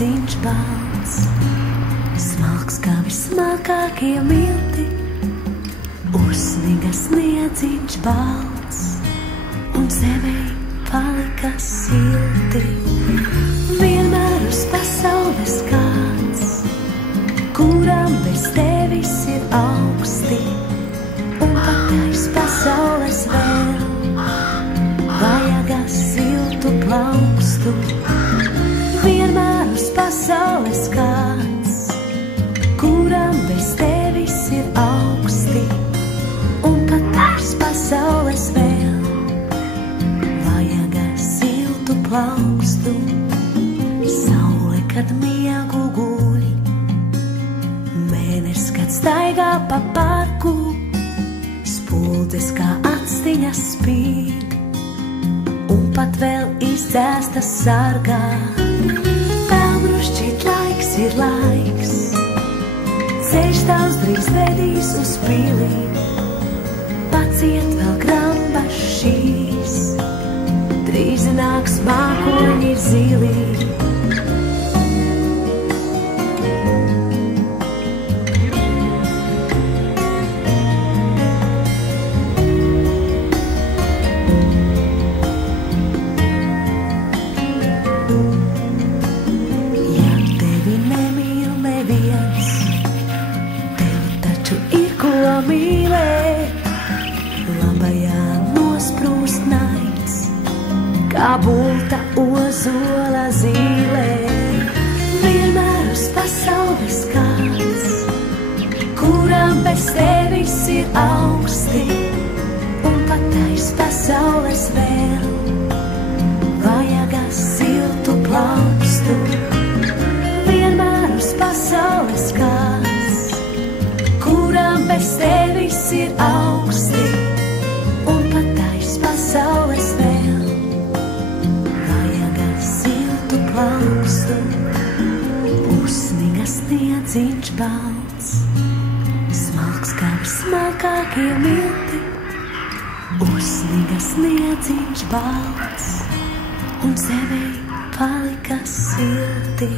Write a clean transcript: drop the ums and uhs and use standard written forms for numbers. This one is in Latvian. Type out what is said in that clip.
sniedziņš balts, smalks kā vismalkākie milti, uzsniga sniedziņš balts, un sevī palika silti. Vienmēr uz pasaules kāds, kuram bez tevis ir augsti, un pat aiz pasaules vēl vajag siltu plaukstu. Vienmēr uz pasaules kāds, kuram bez tevis ir augsti, un pat aiz pasaules vēl vajag siltu plaukstu. Saule, kad miegu guļ, mēnesis, kad staigā pa parku, spuldzes kā actiņas spīd, un pat vēl izdzēsta sargā. Pelnrušķīt laiks ir laiks, ceļš tavs drīz vedīs uz pili, paciet vēl grambas šīs, drīz nāks mākoņi zili. Kā bulta ozola zīlē, vienmēr uz pasaules kāds, kuram bez tevis ir augsti, un pat aiz pasaules vēl vajag siltu plaukstu. Vienmēr uz pasaules kāds, kuram bez tevis ir augsti, un pat aiz pasaules vēl plaukstu. Uzsniga sniedziņš balts, smalks kā vismalkākie milti, uzsniga sniedziņš balts, un sevī palika silti.